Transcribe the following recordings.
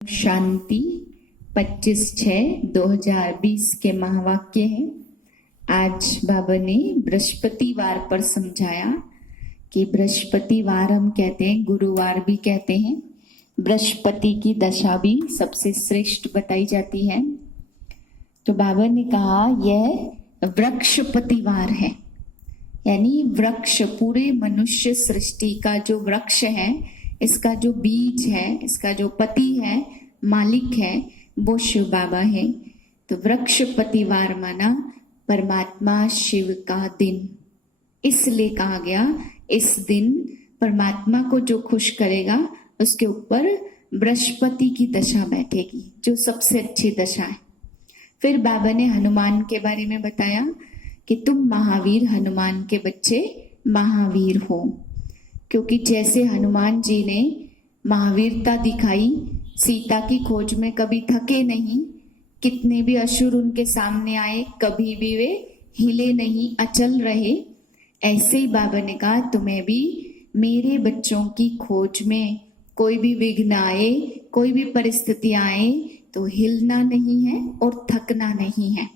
शांति 25/6/2020 के महावाक्य हैं। आज बाबा ने बृहस्पतिवार पर समझाया कि बृहस्पतिवार हम कहते हैं, गुरुवार भी कहते हैं। बृहस्पति की दशा भी सबसे श्रेष्ठ बताई जाती है। तो बाबा ने कहा यह वृक्षपतिवार है, यानी वृक्ष पूरे मनुष्य सृष्टि का जो वृक्ष है, इसका जो बीज है, इसका जो पति है, मालिक है, वो शिव बाबा है। तो वृक्षपतिवार माना परमात्मा शिव का दिन, इसलिए कहा गया इस दिन परमात्मा को जो खुश करेगा उसके ऊपर बृहस्पति की दशा बैठेगी, जो सबसे अच्छी दशा है। फिर बाबा ने हनुमान के बारे में बताया कि तुम महावीर, हनुमान के बच्चे महावीर हो, क्योंकि जैसे हनुमान जी ने महावीरता दिखाई, सीता की खोज में कभी थके नहीं, कितने भी असुर उनके सामने आए कभी भी वे हिले नहीं, अचल रहे। ऐसे ही बाबा ने कहा तुम्हें भी मेरे बच्चों की खोज में कोई भी विघ्न आए, कोई भी परिस्थिति आए तो हिलना नहीं है और थकना नहीं है।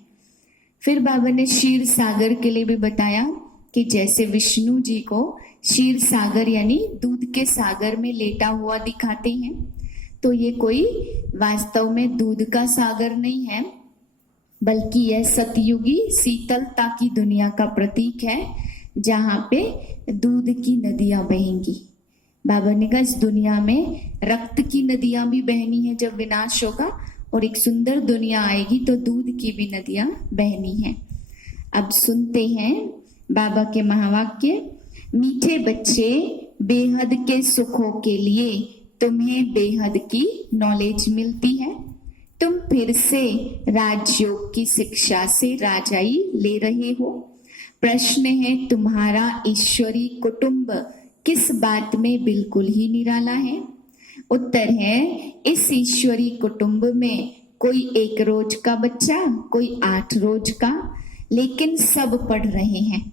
फिर बाबा ने क्षीर सागर के लिए भी बताया कि जैसे विष्णु जी को क्षीर सागर यानी दूध के सागर में लेटा हुआ दिखाते हैं, तो ये कोई वास्तव में दूध का सागर नहीं है, बल्कि यह सतयुगी शीतलता की दुनिया का प्रतीक है, जहाँ पे दूध की नदियां बहेंगी। बाबा ने कहा इस दुनिया में रक्त की नदियां भी बहनी है जब विनाश होगा, और एक सुंदर दुनिया आएगी तो दूध की भी नदियां बहनी है। अब सुनते हैं बाबा के महावाक्य। मीठे बच्चे, बेहद के सुखों के लिए तुम्हें बेहद की नॉलेज मिलती है। तुम फिर से राजयोग की शिक्षा से राजाई ले रहे हो। प्रश्न है तुम्हारा ईश्वरी कुटुंब किस बात में बिल्कुल ही निराला है? उत्तर है इस ईश्वरी कुटुंब में कोई 1 रोज का बच्चा, कोई 8 रोज का, लेकिन सब पढ़ रहे हैं।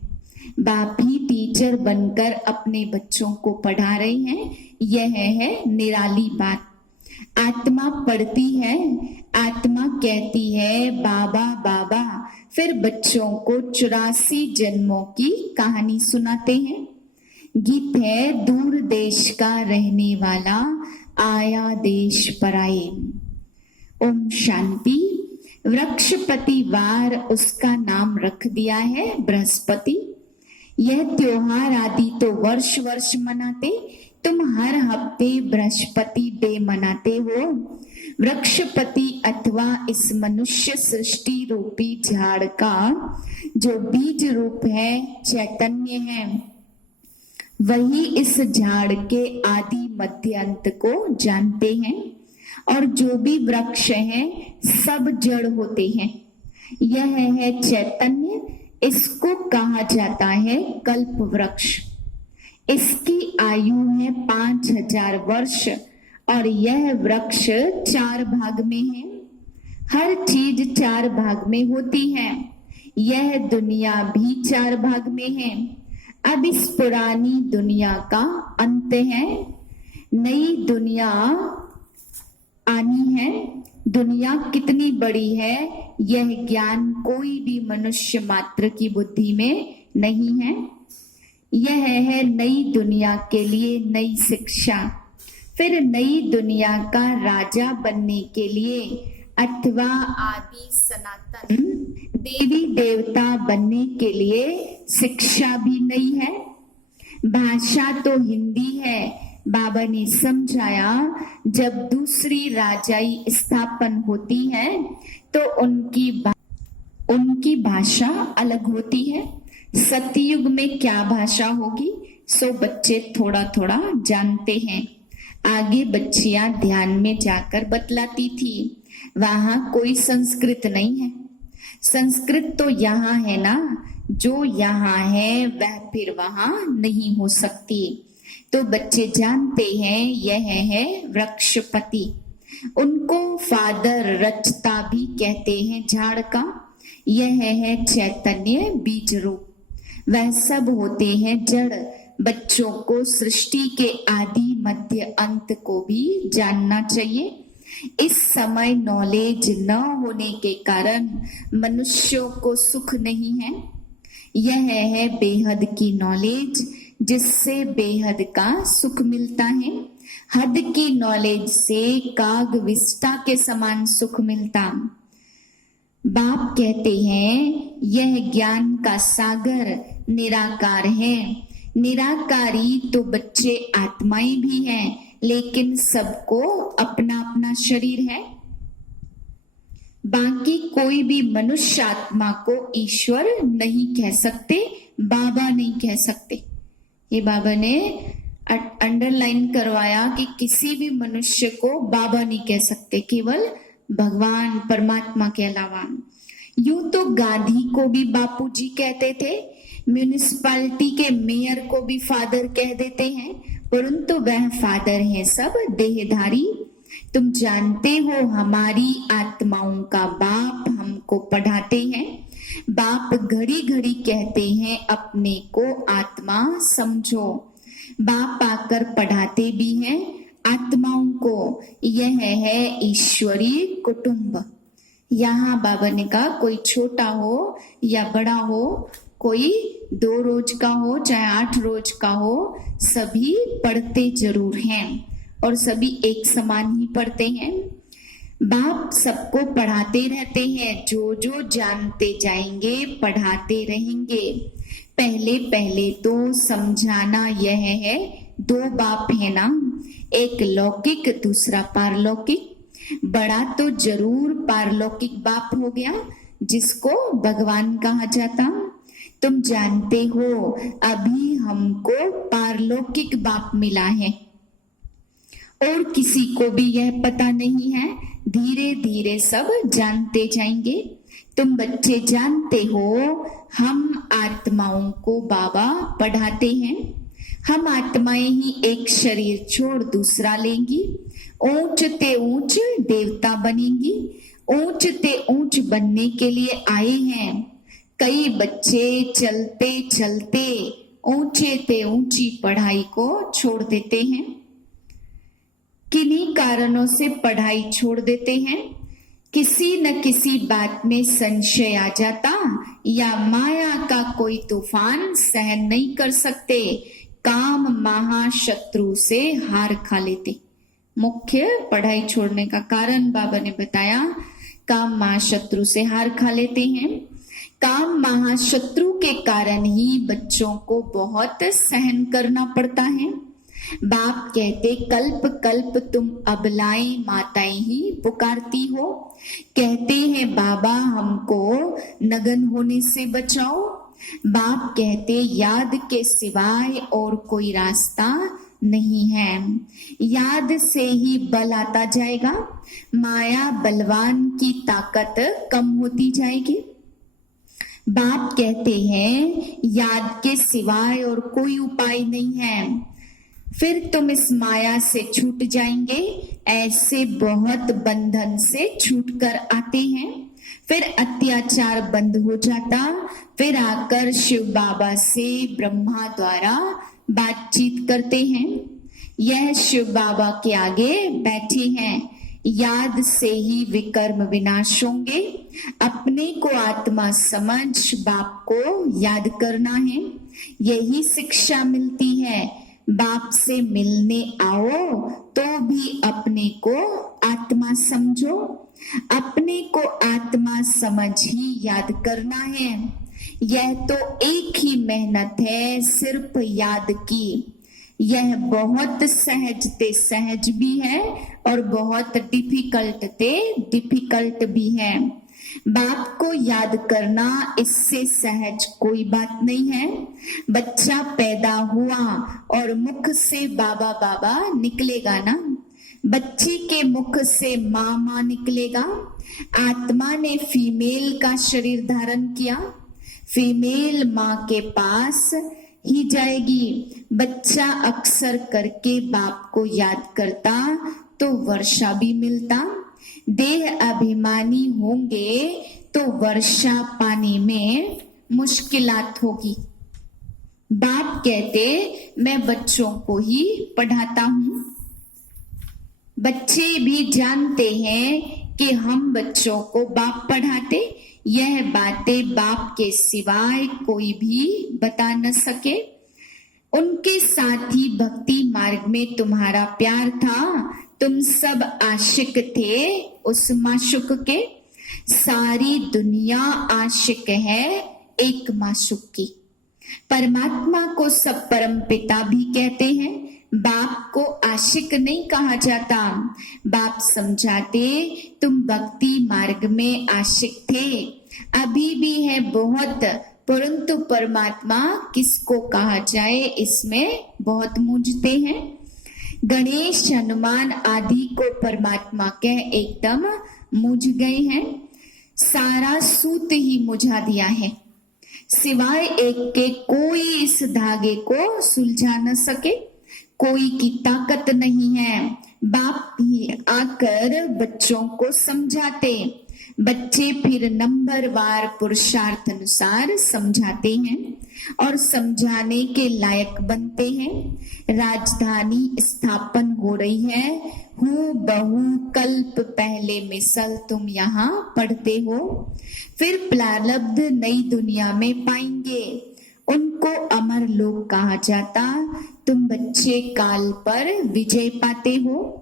बाप ही टीचर बनकर अपने बच्चों को पढ़ा रहे हैं, यह है निराली बात। आत्मा पढ़ती है, आत्मा कहती है बाबा बाबा, फिर बच्चों को 84 जन्मों की कहानी सुनाते हैं। गीत है दूर देश का रहने वाला, आया देश पराए। ओम शांति। वृक्षपतिवार उसका नाम रख दिया है बृहस्पति। यह त्योहार आदि तो वर्ष वर्ष मनाते, तुम हर हफ्ते बृहस्पति डे मनाते हो। वृक्षपति अथवा इस मनुष्य सृष्टि रूपी झाड़ का जो बीज रूप है, चैतन्य है, वही इस झाड़ के आदि मध्य अंत को जानते हैं। और जो भी वृक्ष है सब जड़ होते हैं। यह है चैतन्य, इसको कहा जाता है कल्प वृक्ष। इसकी आयु है 5000 वर्ष और यह वृक्ष 4 भाग में है। हर चीज 4 भाग में होती है। यह दुनिया भी 4 भाग में है। अब इस पुरानी दुनिया का अंत है, नई दुनिया आनी है। दुनिया कितनी बड़ी है यह ज्ञान कोई भी मनुष्य मात्र की बुद्धि में नहीं है। यह है नई दुनिया के लिए नई शिक्षा। फिर नई दुनिया का राजा बनने के लिए अथवा आदि सनातन देवी देवता बनने के लिए शिक्षा भी नई है। भाषा तो हिंदी है। बाबा ने समझाया जब दूसरी राजाई स्थापन होती है तो उनकी भाषा अलग होती है। सतयुग में क्या भाषा होगी सो बच्चे थोड़ा थोड़ा जानते हैं। आगे बच्चियां ध्यान में जाकर बतलाती थी, वहां कोई संस्कृत नहीं है। संस्कृत तो यहाँ है ना, जो यहाँ है वह फिर वहां नहीं हो सकती। तो बच्चे जानते हैं यह है वृक्षपति। उनको फादर रचता भी कहते हैं झाड़ का। यह है चैतन्य बीज रूप। वह सब होते हैं जड़। बच्चों को सृष्टि के आदि मध्य अंत को भी जानना चाहिए। इस समय नॉलेज न होने के कारण मनुष्यों को सुख नहीं है। यह है बेहद की नॉलेज जिससे बेहद का सुख मिलता है। हद की नॉलेज से काग विष्ठा के समान सुख मिलता। बाप कहते हैं यह ज्ञान का सागर निराकार है। निराकारी तो बच्चे आत्माएं भी हैं, लेकिन सबको अपना अपना शरीर है। बाकी कोई भी मनुष्य आत्मा को ईश्वर नहीं कह सकते, बाबा नहीं कह सकते। ये बाबा ने अंडरलाइन करवाया कि किसी भी मनुष्य को बाबा नहीं कह सकते, केवल भगवान परमात्मा के अलावा। यूं तो गांधी को भी बापूजी कहते थे, म्यूनिसिपालिटी के मेयर को भी फादर कह देते हैं, परंतु वह फादर हैं सब देहधारी। तुम जानते हो हमारी आत्माओं का बाप हमको पढ़ाते हैं। बाप घड़ी घड़ी कहते हैं अपने को आत्मा समझो। बाप आकर पढ़ाते भी हैं आत्माओं को। यह है ईश्वरीय कुटुंब। यहाँ बाबा ने कहा कोई छोटा हो या बड़ा हो, कोई 2 रोज का हो चाहे 8 रोज का हो, सभी पढ़ते जरूर हैं और सभी एक समान ही पढ़ते हैं। बाप सबको पढ़ाते रहते हैं, जो जो जानते जाएंगे पढ़ाते रहेंगे। पहले पहले तो समझाना यह है, 2 बाप है ना, एक लौकिक दूसरा पारलौकिक। बड़ा तो जरूर पारलौकिक बाप हो गया जिसको भगवान कहा जाता। तुम जानते हो अभी हमको पारलौकिक बाप मिला है और किसी को भी यह पता नहीं है। धीरे धीरे सब जानते जाएंगे। तुम बच्चे जानते हो हम आत्माओं को बाबा पढ़ाते हैं। हम आत्माएं ही एक शरीर छोड़ दूसरा लेंगी, ऊंच ते ऊंच देवता बनेंगी। ऊंच ते ऊंच बनने के लिए आए हैं। कई बच्चे चलते चलते ऊंचे ते ऊंची पढ़ाई को छोड़ देते हैं। किन्हीं कारणों से पढ़ाई छोड़ देते हैं। किसी न किसी बात में संशय आ जाता या माया का कोई तूफान सहन नहीं कर सकते, काम महाशत्रु से हार खा लेते। मुख्य पढ़ाई छोड़ने का कारण बाबा ने बताया, काम महाशत्रु से हार खा लेते हैं। काम महाशत्रु के कारण ही बच्चों को बहुत सहन करना पड़ता है। बाप कहते कल्प कल्प तुम अबलाएं माताएं ही पुकारती हो। कहते हैं बाबा हमको नगन होने से बचाओ। बाप कहते याद के सिवाय और कोई रास्ता नहीं है। याद से ही बल आता जाएगा। माया बलवान की ताकत कम होती जाएगी। बाप कहते हैं याद के सिवाय और कोई उपाय नहीं है। फिर तुम इस माया से छूट जाएंगे। ऐसे बहुत बंधन से छूटकर आते हैं। फिर अत्याचार बंद हो जाता। फिर आकर शिव बाबा से ब्रह्मा द्वारा बातचीत करते हैं। यह शिव बाबा के आगे बैठे हैं। याद से ही विकर्म विनाश होंगे। अपने को आत्मा समझ बाप को याद करना है। यही शिक्षा मिलती है। बाप से मिलने आओ तो भी अपने को आत्मा समझो। अपने को आत्मा समझ ही याद करना है। यह तो एक ही मेहनत है सिर्फ याद की। यह बहुत सहज ते सहज भी है और बहुत डिफिकल्ट ते डिफिकल्ट भी है। बाप को याद करना इससे सहज कोई बात नहीं है। बच्चा पैदा हुआ और मुख से बाबा बाबा निकलेगा ना। बच्ची के मुख से माँ माँ निकलेगा। आत्मा ने फीमेल का शरीर धारण किया। फीमेल माँ के पास ही जाएगी। बच्चा अक्सर करके बाप को याद करता तो वर्षा भी मिलता। देह अभिमानी होंगे तो वर्षा पाने में मुश्किलात होगी। बाप कहते मैं बच्चों को ही पढ़ाता हूँ। बच्चे भी जानते हैं कि हम बच्चों को बाप पढ़ाते, यह बातें बाप के सिवाय कोई भी बता न सके। उनके साथ ही भक्ति मार्ग में तुम्हारा प्यार था, तुम सब आशिक थे उस माशुक के। सारी दुनिया आशिक है एक माशुक की। परमात्मा को सब परम पिता भी कहते हैं, बाप को आशिक नहीं कहा जाता। बाप समझाते तुम भक्ति मार्ग में आशिक थे, अभी भी है बहुत, परंतु परमात्मा किसको कहा जाए इसमें बहुत मूंझते हैं। गणेश हनुमान आदि को परमात्मा कह एकदम मूझ गए हैं। सारा सूत ही मुझा दिया है, सिवाय एक के कोई इस धागे को सुलझा न सके। कोई की ताकत नहीं है, बाप ही आकर बच्चों को समझाते। बच्चे फिर नंबरवार पुरुषार्थ अनुसार समझाते हैं और समझाने के लायक बनते हैं। राजधानी स्थापन हो रही है, हूँ बहु कल्प पहले मिसल तुम यहाँ पढ़ते हो। फिर प्रारब्ध नई दुनिया में पाएंगे, उनको अमर लोग कहा जाता। तुम बच्चे काल पर विजय पाते हो।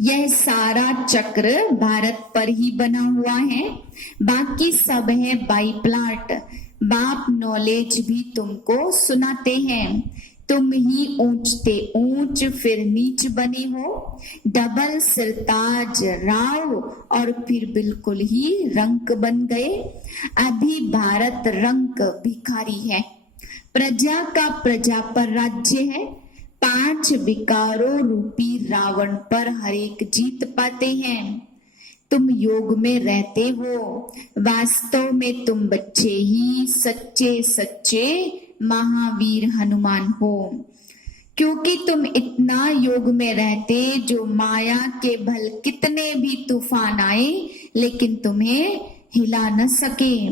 यह सारा चक्र भारत पर ही बना हुआ है, बाकी सब है बाई प्लाट। बाप नॉलेज भी तुमको सुनाते हैं, तुम ही ऊंचते ऊंच फिर नीच बने हो। डबल सिरताज राव और फिर बिल्कुल ही रंक बन गए। अभी भारत रंक भिखारी है, प्रजा का प्रजा पर राज्य है। 5 विकारों रूपी रावण पर हर एक जीत पाते हैं। तुम योग में रहते हो, वास्तव में तुम बच्चे ही सच्चे सच्चे महावीर हनुमान हो। क्योंकि तुम इतना योग में रहते, जो माया के भल कितने भी तूफान आए लेकिन तुम्हें हिला न सके।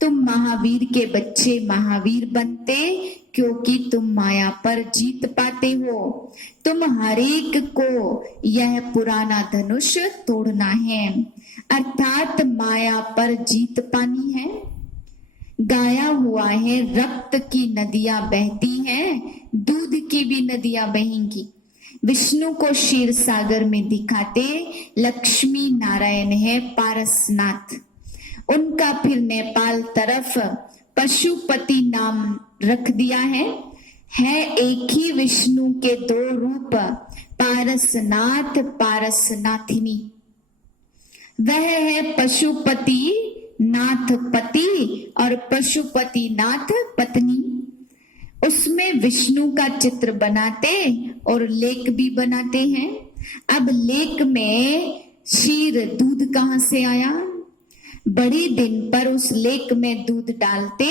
तुम महावीर के बच्चे महावीर बनते, क्योंकि तुम माया पर जीत पाते हो। तुम हरेक को यह पुराना धनुष तोड़ना है, अर्थात माया पर जीत पानी है। गाया हुआ है रक्त की नदियां बहती हैं, दूध की भी नदियां बहेंगी। विष्णु को क्षीर सागर में दिखाते लक्ष्मी नारायण है पारसनाथ। उनका फिर नेपाल तरफ पशुपति नाम रख दिया है एक ही विष्णु के 2 रूप, पारसनाथ पारसनाथिनी। वह है पशुपति नाथ पति और पशुपति नाथ पत्नी। उसमें विष्णु का चित्र बनाते और लेक भी बनाते हैं। अब लेक में क्षीर दूध कहाँ से आया? बड़े दिन पर उस लेक में दूध डालते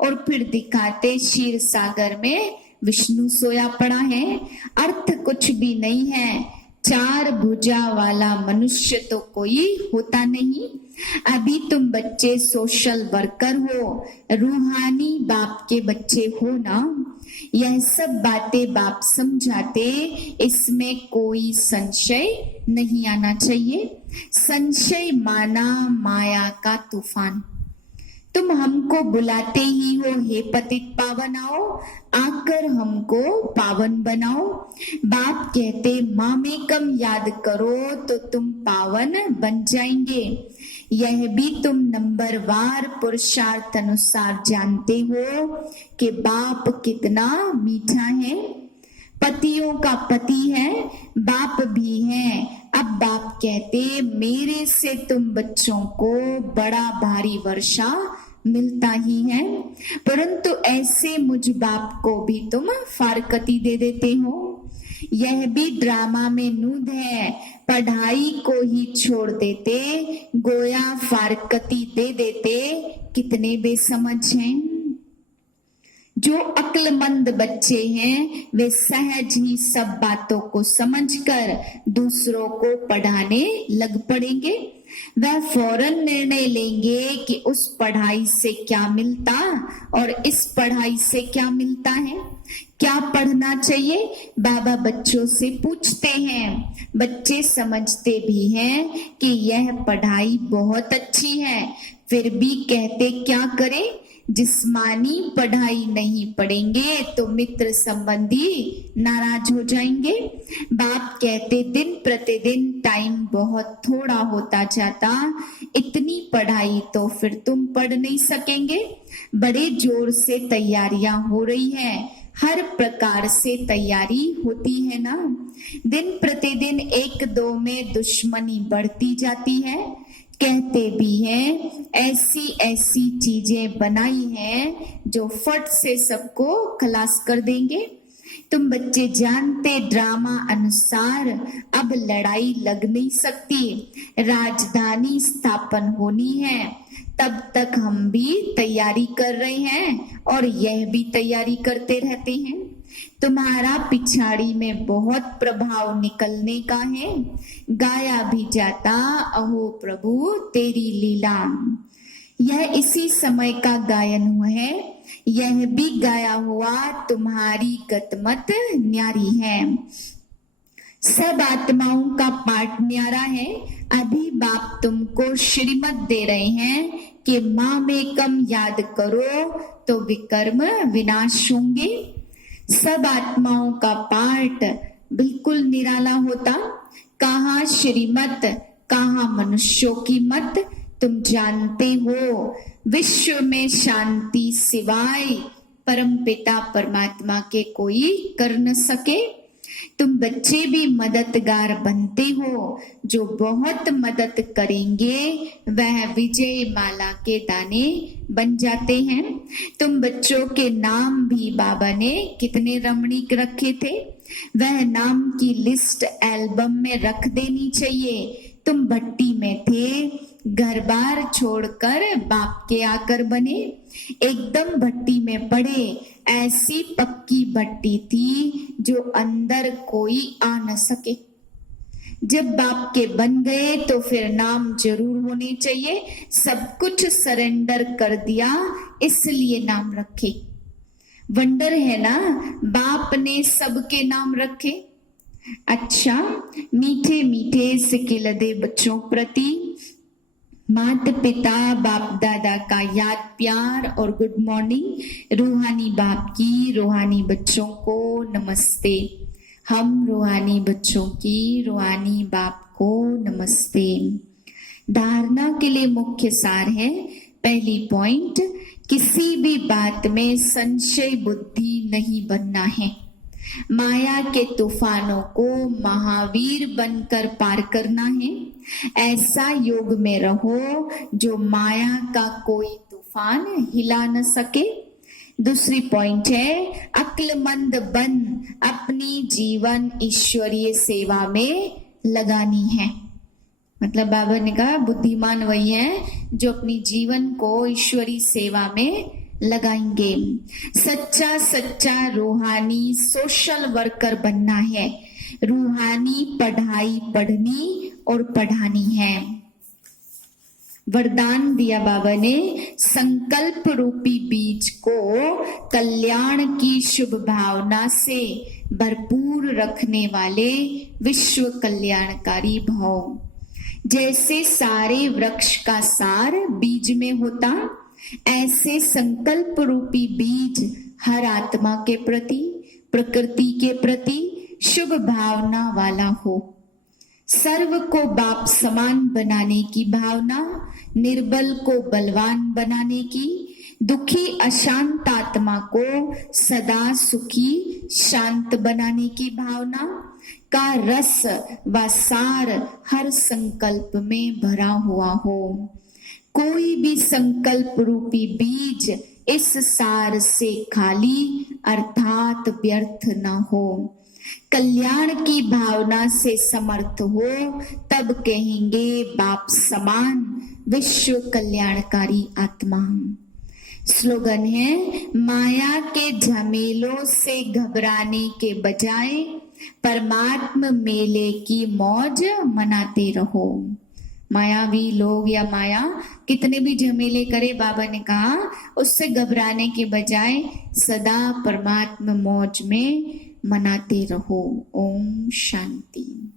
और फिर दिखाते क्षीर सागर में विष्णु सोया पड़ा है। अर्थ कुछ भी नहीं है, 4 भुजा वाला मनुष्य तो कोई होता नहीं। अभी तुम बच्चे सोशल वर्कर हो, रूहानी बाप के बच्चे हो ना। यह सब बातें बाप समझाते, इसमें कोई संशय नहीं आना चाहिए। संशय माना माया का तूफान। तुम हमको बुलाते ही हो, हे पतित पावन आओ, आकर हमको पावन बनाओ। बाप कहते मामेकम याद करो तो तुम पावन बन जाएंगे। यह भी तुम नंबरवार पुरुषार्थ अनुसार जानते हो कि बाप कितना मीठा है, पतियों का पति है, बाप भी है। अब बाप कहते मेरे से तुम बच्चों को बड़ा भारी वर्षा मिलता ही है, परंतु ऐसे मुझ बाप को भी तुम फारकती दे देते हो। यह भी ड्रामा में नूद है, पढ़ाई को ही छोड़ देते, गोया फारकती दे देते। कितने बेसमझ हैं। जो अक्लमंद बच्चे हैं वे सहज ही सब बातों को समझकर दूसरों को पढ़ाने लग पड़ेंगे। वह फौरन निर्णय लेंगे कि उस पढ़ाई से क्या मिलता और इस पढ़ाई से क्या मिलता है। क्या पढ़ना चाहिए? बाबा बच्चों से पूछते हैं, बच्चे समझते भी हैं कि यह पढ़ाई बहुत अच्छी है, फिर भी कहते क्या करें? जिस्मानी पढ़ाई नहीं पढ़ेंगे तो मित्र संबंधी नाराज हो जाएंगे। बाप कहते दिन प्रतिदिन टाइम बहुत थोड़ा होता जाता, इतनी पढ़ाई तो फिर तुम पढ़ नहीं सकेंगे। बड़े जोर से तैयारियां हो रही हैं, हर प्रकार से तैयारी होती है ना। दिन प्रतिदिन एक दो में दुश्मनी बढ़ती जाती है। कहते भी हैं ऐसी ऐसी चीजें बनाई हैं जो फट से सबको खलास कर देंगे। तुम बच्चे जानते ड्रामा अनुसार अब लड़ाई लग नहीं सकती, राजधानी स्थापन होनी है। तब तक हम भी तैयारी कर रहे हैं और यह भी तैयारी करते रहते हैं। तुम्हारा पिछाड़ी में बहुत प्रभाव निकलने का है। गाया भी जाता अहो प्रभु तेरी लीला, यह इसी समय का गायन हुआ है। यह भी गाया हुआ तुम्हारी गतमत न्यारी है। सब आत्माओं का पाठ न्यारा है। अभी बाप तुमको श्रीमत दे रहे हैं कि माँ में कम याद करो तो विकर्म विनाश होंगे। सब आत्माओं का पाठ बिल्कुल निराला होता। कहाँ श्रीमत, कहाँ मनुष्यों की मत, तुम जानते हो। विश्व में शांति सिवाय परमपिता परमात्मा के कोई कर न सके। तुम बच्चे भी मददगार बनते हो, जो बहुत मदद करेंगे वह विजय माला के दाने बन जाते हैं। तुम बच्चों के नाम भी बाबा ने कितने रमणीक रखे थे, वह नाम की लिस्ट एल्बम में रख देनी चाहिए। तुम भट्टी में थे, घर बार छोड़कर बाप के आकर बने, एकदम भट्टी में पड़े। ऐसी पक्की भट्टी थी जो अंदर कोई आ न सके। जब बाप के बन गए तो फिर नाम जरूर होने चाहिए। सब कुछ सरेंडर कर दिया इसलिए नाम रखे। वंडर है ना, बाप ने सबके नाम रखे। अच्छा, मीठे मीठे सिकिलदे बच्चों प्रति माता पिता बाप दादा का याद प्यार और गुड मॉर्निंग। रूहानी बाप की रूहानी बच्चों को नमस्ते। हम रूहानी बच्चों की रूहानी बाप को नमस्ते। धारणा के लिए मुख्य सार है। पहली पॉइंट, किसी भी बात में संशय बुद्धि नहीं बनना है। माया के तूफानों को महावीर बनकर पार करना है। ऐसा योग में रहो जो माया का कोई तूफान हिला न सके। दूसरी पॉइंट है, अक्लमंद बन अपनी जीवन ईश्वरीय सेवा में लगानी है। मतलब बाबा ने कहा बुद्धिमान वही है जो अपनी जीवन को ईश्वरीय सेवा में लगाएंगे। सच्चा सच्चा रूहानी सोशल वर्कर बनना है। रूहानी पढ़ाई पढ़नी और पढ़ानी है। वरदान दिया बाबा ने, संकल्प रूपी बीज को कल्याण की शुभ भावना से भरपूर रखने वाले विश्व कल्याणकारी भाव। जैसे सारे वृक्ष का सार बीज में होता, ऐसे संकल्प रूपी बीज हर आत्मा के प्रति, प्रकृति के प्रति शुभ भावना वाला हो। सर्व को बाप समान बनाने की भावना, निर्बल को बलवान बनाने की, दुखी अशांत आत्मा को सदा सुखी शांत बनाने की भावना का रस व सार हर संकल्प में भरा हुआ हो। कोई भी संकल्प रूपी बीज इस सार से खाली अर्थात व्यर्थ न हो। कल्याण की भावना से समर्थ हो तब कहेंगे बाप समान विश्व कल्याणकारी आत्मा। स्लोगन है, माया के झमेलों से घबराने के बजाय परमात्म मेले की मौज मनाते रहो। मायावी लोग या माया कितने भी झमेले करे, बाबा ने कहा उससे घबराने के बजाय सदा परमात्मा मौज में मनाते रहो। ओम शांति।